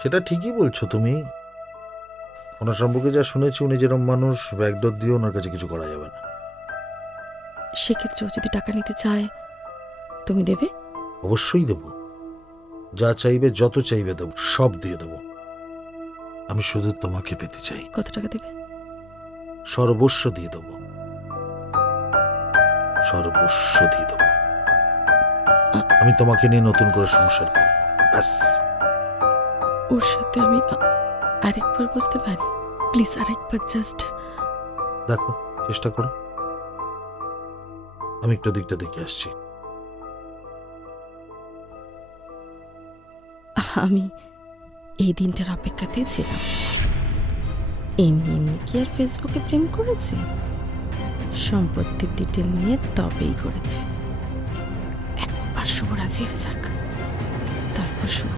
সেটা ঠিকই বলছো তুমি। ওনার সম্পর্কে যা শুনেছি, উনি যেরকম মানুষ, ব্যাকডোর দিয়ে ওনার কাছে কিছু করা যাবে না। সেক্ষেত্রেও যদি টাকা নিতে চায় তুমি দেবে? অবশ্যই দেব। যা চাইবে, যত চাইবে দেব, সব দিয়ে দেব। আমি শুধু তোমাকে পেতে চাই। কত টাকা দেবে? সর্বস্ব দিয়ে দেব, সর্বস্ব দিয়ে দেব। আমি তোমাকে নিয়ে নতুন করে সংসার করব, ব্যাস। ওর সাথে আমি আরেকবার বসতে পারি? প্লিজ আরেকবার জাস্ট। দেখো, চেষ্টা করো। আমি একটু দিকটা দেখে আসছি। আমি এই দিনটার অপেক্ষাতেই ছিলাম। এমনি এমনি কি আর ফেসবুকে প্রেম করেছি? সম্পত্তির ডিটেল নিয়ে তবেই করেছি। একবার শুভ রাজি হয়ে যাক, তারপর শুভ